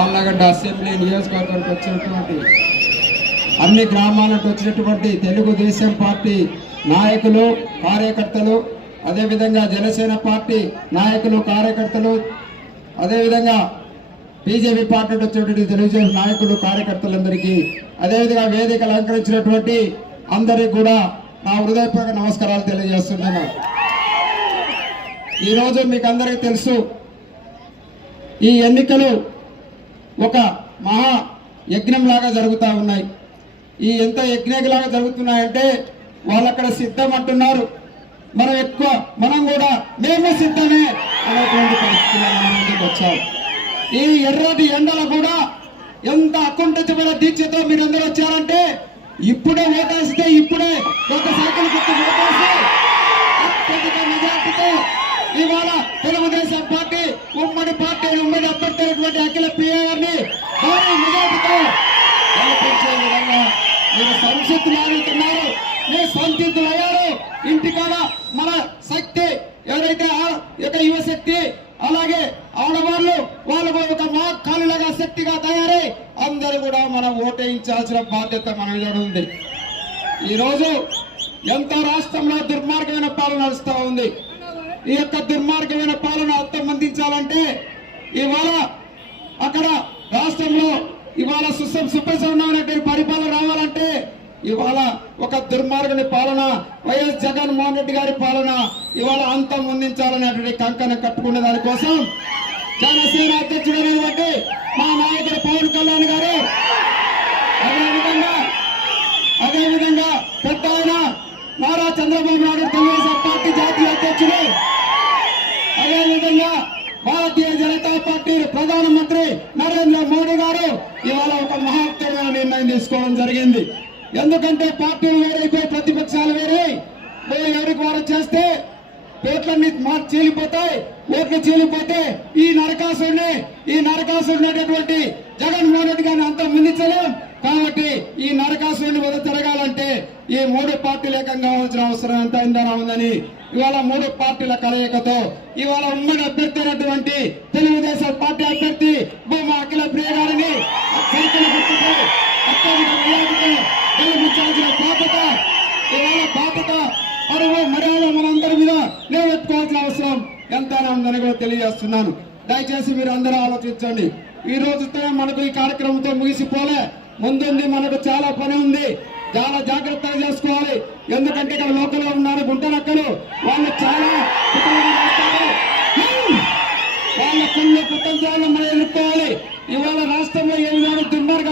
Allagadda assembly నియోజకవర్గానికి వచ్చినటువంటి అన్ని గ్రామాలకు వచ్చినటువంటి తెలుగుదేశం పార్టీ నాయకులు కార్యకర్తలు అదేవిధంగా జనసేన పార్టీ నాయకులు కార్యకర్తలు అదేవిధంగా బీజేపీ పార్టీ వచ్చినటువంటి తెలుగుదేశం నాయకులు కార్యకర్తలందరికీ అదేవిధంగా వేదిక అలంకరించినటువంటి అందరికీ కూడా నా హృదయపూర్వక నమస్కారాలు తెలియజేస్తున్నాను. ఈరోజు మీకు అందరికీ తెలుసు ఈ ఎన్నికలు ఒక మహా యజ్ఞంలాగా జరుగుతూ ఉన్నాయి. ఈ ఎంత యజ్ఞలాగా జరుగుతున్నాయంటే వాళ్ళు అక్కడ సిద్ధం అంటున్నారు. మనం ఎక్కువ మనం కూడా మేము సిద్ధమే అనేటువంటి పరిస్థితుల్లో ముందుకు వచ్చాం. ఈ ఎర్రటి ఎండలు కూడా ఎంత అకుంఠితమైన దీక్షతో మీరందరూ వచ్చారంటే ఇప్పుడే ఓటేస్తే ఇప్పుడే ఒక సైకిల్ గుర్తు ఓటేసి అత్యధిక మెజార్టీతో ఇవాళ తెలుగుదేశం పార్టీ ఉమ్మడి పార్టీ కోరుతున్నటువంటి అఖిల ప్రియ గారిని గెలిపించే విధంగా మీరు సంసిద్ధులు మీరు ఇంటికాడ మన శక్తి ఎవరైతే యొక్క యువశక్తి అలాగే ఆడవాళ్ళు వాళ్ళు ఒక మా కాలులాగా శక్తిగా తయారై అందరూ కూడా మనం ఓటేయించాల్సిన బాధ్యత మన మీద ఉంది. ఈరోజు ఎంతో రాష్ట్రంలో దుర్మార్గమైన పాలన నడుస్తూ ఉంది. ఈ యొక్క దుర్మార్గమైన పాలన అంతమందించాలంటే ఇవాళ అక్కడ రాష్ట్రంలో ఇవాళ సుసం సుప్రసన్నమైనటువంటి పరిపాలన రావాలంటే ఇవాళ ఒక దుర్మార్గుని పాలన వైఎస్ జగన్మోహన్ రెడ్డి గారి పాలన ఇవాళ అంతం అందించాలనేటువంటి కంకణం కట్టుకునే దానికోసం జనసేన అధ్యక్షుడైనటువంటి మా నాయకుడు పవన్ కళ్యాణ్ గారు అదేవిధంగా అదేవిధంగా పెద్ద ఆయన నారా చంద్రబాబు నాయుడు తెలుగుదేశం పార్టీ జాతీయ అధ్యక్షుడు అదేవిధంగా భారతీయ జనతా పార్టీ ప్రధానమంత్రి నరేంద్ర మోడీ గారు ఇవాళ ఒక మహత్తరమైన నిర్ణయం తీసుకోవడం జరిగింది. ఎందుకంటే పార్టీలు వేరైపోయి ప్రతిపక్షాలు వేరే. పోయి ఎవరికి వారు చేస్తే పేట్లన్నీ మాకు చీలిపోతాయి ఓట్లు చీలిపోతే ఈ నరకాసుడిని ఈ నరకాసుడినటువంటి జగన్మోహన్ రెడ్డి గారిని అంత ముందించలేం. కాబట్టి ఈ నరకాసుడిని వద తిరగాలంటే ఈ మూడు పార్టీలు ఏకం కావాల్సిన అవసరం ఎంత ఉందని ఇవాళ మూడు పార్టీల కలయికతో ఇవాళ ఉమ్మడి అభ్యర్థి అయినటువంటి తెలుగు పార్టీ అభ్యర్థి భూమా అఖిల ప్రియ గారిని సైకిల్ గుర్తుపై అత్యధిక మెజారిటీతో గెలిపించాల్సిన బాధ్యత ఇవాళ బాధ్యత అరువు మర్యాద మనందరి మీద నిలబెట్టుకోవాల్సిన అవసరం ఎంతైనా ఉందని కూడా తెలియజేస్తున్నాను. దయచేసి మీరు అందరూ ఆలోచించండి. ఈ రోజుతో మనకు ఈ కార్యక్రమంతో ముగిసిపోలే. ముందుంది మనకు చాలా పని ఉంది. చాలా జాగ్రత్తగా చేసుకోవాలి. ఎందుకంటే ఇక్కడ లోకల్లో ఉన్నారు గుంటనక్కలు. వాళ్ళు చాలా వాళ్ళ కొన్ని కుటుంబాలను మనం ఎదుర్కోవాలి. ఇవాళ రాష్ట్రంలో ఏ విధంగా